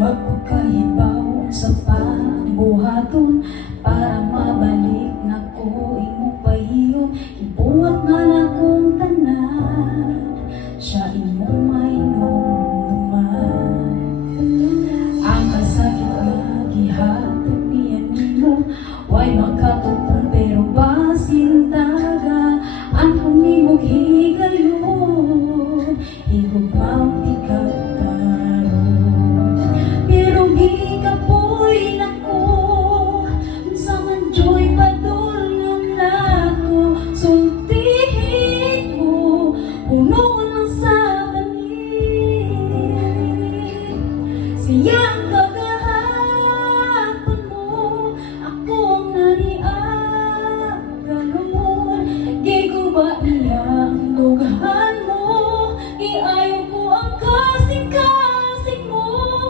Wag ko kahibaw sa na ko imo pahiyon Ibuhat nga na kong tanan Siya imo may Ang kasakit nga gihatag niya nimo makatupong Siyang kagahapon mo, akong naniagalumun, di ko ba